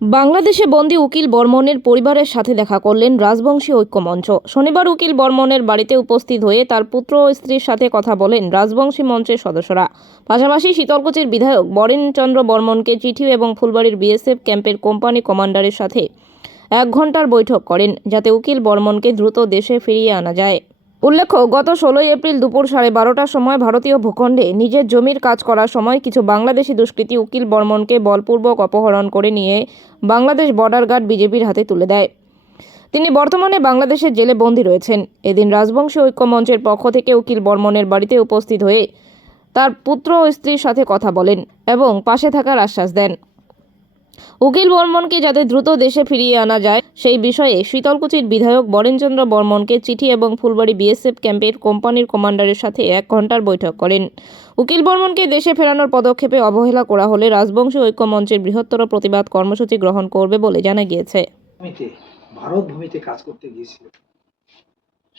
বাংলাদেশে বন্দি উকিল বর্মনের পরিবারের সাথে দেখা করলেন রাজবংশী ঐক্যমঞ্চ। শনিবার উকিল বর্মনের বাড়িতে উপস্থিত হয়ে তার পুত্র ও স্ত্রীর সাথে কথা বলেন রাজবংশী মঞ্চের সদস্যরা। পাশাপাশি শীতলকুচির বিধায়ক বরেনচন্দ্র বর্মনকে চিঠি এবং ফুলবাড়ির বিএসএফ ক্যাম্পের কোম্পানি কমান্ডারের সাথে এক ঘণ্টার বৈঠক করেন, যাতে উকিল বর্মনকে দ্রুত দেশে ফিরিয়ে আনা যায়। উল্লেখ্য, গত ষোলোই এপ্রিল দুপুর সাড়ে বারোটার সময় ভারতীয় ভূখণ্ডে নিজের জমির কাজ করার সময় কিছু বাংলাদেশি দুষ্কৃতী উকিল বর্মনকে বলপূর্বক অপহরণ করে নিয়ে বাংলাদেশ বর্ডার গার্ড বিজেপির হাতে তুলে দেয়। তিনি বর্তমানে বাংলাদেশের জেলে বন্দী রয়েছেন। এদিন রাজবংশী ঐক্য মঞ্চের পক্ষ থেকে উকিল বর্মনের বাড়িতে উপস্থিত হয়ে তার পুত্র ও স্ত্রীর সাথে কথা বলেন এবং পাশে থাকার আশ্বাস দেন। উকিল বর্মনকে যাতে দ্রুত দেশে ফিরিয়ে আনা যায়, সেই বিষয়ে শীতলকুচির বিধায়ক বরেনচন্দ্র বর্মনকে চিঠি এবং ফুলবাড়ি বিএসএফ ক্যাম্পের কোম্পানির কমান্ডারের সাথে এক ঘণ্টার বৈঠক করেন। উকিল বর্মনকে দেশে ফেরানোর পদক্ষেপে অবহেলা করা হলে রাজবংশী ঐক্য মঞ্চের বৃহত্তর প্রতিবাদ কর্মসূচি গ্রহণ করবে বলে জানা গিয়েছে। ভারত ভূমিতে কাজ করতে গিয়েছিল।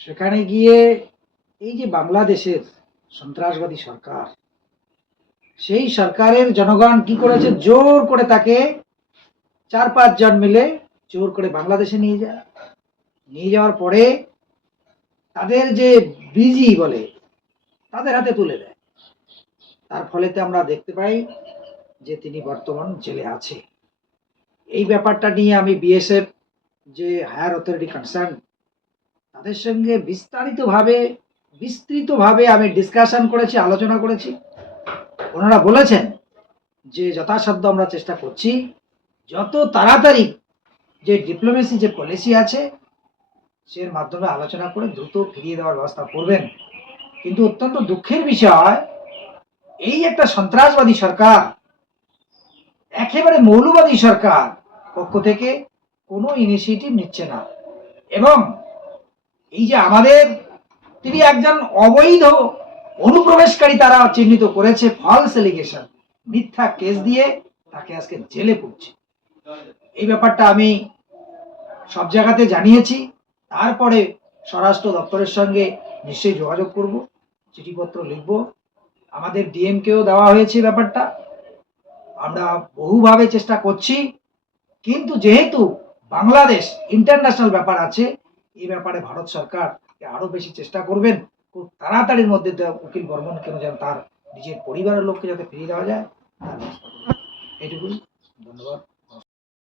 সেখানে গিয়ে এই যে বাংলাদেশের সন্ত্রাসবাদী সরকার, সেই সরকারের জনগণ কি করেছে? জোর করে তাকে চার পাঁচ জন মিলে জোর করে বাংলাদেশে নিয়ে যায় নিয়ে যাওয়ার পরে তাদের যে বিজি বলে, তাদের হাতে তুলে দেয়। তার ফলেতে আমরা দেখতে পাই যে তিনি বর্তমান জেলে আছে। এই ব্যাপারটা নিয়ে আমি বিএসএফ যে হায়ার অথরিটি কনসার্ন, তাদের সঙ্গে বিস্তারিতভাবে, বিস্তৃতভাবে আমি ডিসকাশন করেছি, আলোচনা করেছি। ওনারা বলেছেন যে যথাসাধ্য আমরা চেষ্টা করছি যত তাড়াতাড়ি যে ডিপ্লোমেসি যে পলিসি আছে, সের মাধ্যমে আলোচনা করে দ্রুত ফিরিয়ে দেওয়ার ব্যবস্থা করবেন। কিন্তু অত্যন্ত দুঃখের বিষয়, এই একটা সন্ত্রাসবাদী সরকার, একেবারে মৌলবাদী সরকার পক্ষ থেকে কোনো ইনিশিয়েটিভ নিচ্ছে না। এবং এই যে আমাদের, তিনি একজন অবৈধ অনুপ্রবেশকারী তারা চিহ্নিত করেছে ফলস এলিগেশন মিথ্যা কেস দিয়ে তাকে আজকে জেলে পড়ছে। এই ব্যাপারটা আমি সব জায়গাতে জানিয়েছি। তারপরে স্বরাষ্ট্র দপ্তরের সঙ্গে নিশ্চয়ই যোগাযোগ করব, চিঠিপত্র লিখব। আমাদের ডিএমকেও দেওয়া হয়েছে ব্যাপারটা। আমরা বহুভাবে চেষ্টা করছি, কিন্তু যেহেতু বাংলাদেশ ইন্টারন্যাশনাল ব্যাপার আছে, এই ব্যাপারে ভারত সরকার আরও বেশি চেষ্টা করবেন। খুব তাড়াতাড়ির মধ্যে উকিল বর্মন কেন যেন তার নিজের পরিবারের লোককে যাতে ফিরিয়ে দেওয়া যায়। এইটুকুই। ধন্যবাদ।